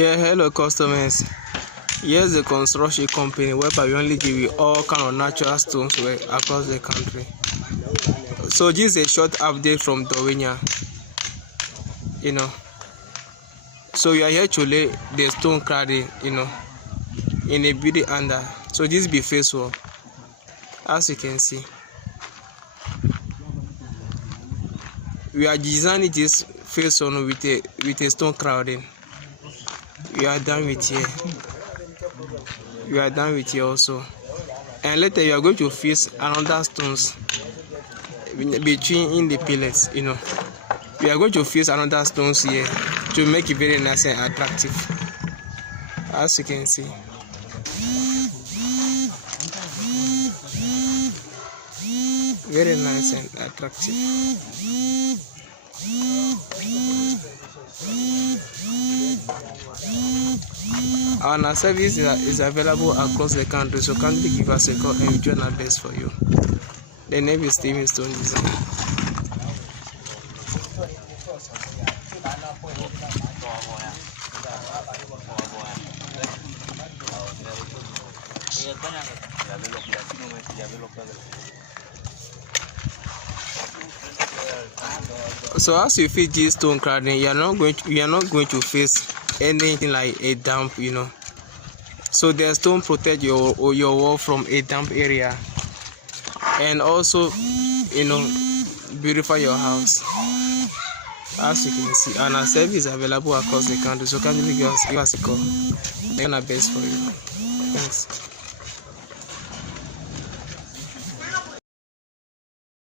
Yeah, hello customers. Here's the construction company whereby we only give you all kind of natural stones across the country. So this is a short update from DAWHENYA. So we are here to lay the stone cladding, in a building under. So this be face wall, as you can see. We are designing this face wall with a stone cladding. We are done with here. We are done with here also. And later you are going to fix another stones between in the pillars. We are going to fix another stones here to make it very nice and attractive, as you can see. Very nice and attractive. Our service is available across the country, so kindly give us a call and we do our best for you. The name is Stone Design. So as you fit this stone cladding, you are not going to face anything like a damp, So the stone protect your wall from a damp area, and also beautify your house, as you can see. And our service is available across the country, so kindly give us a call. We're gonna best for you. Thanks.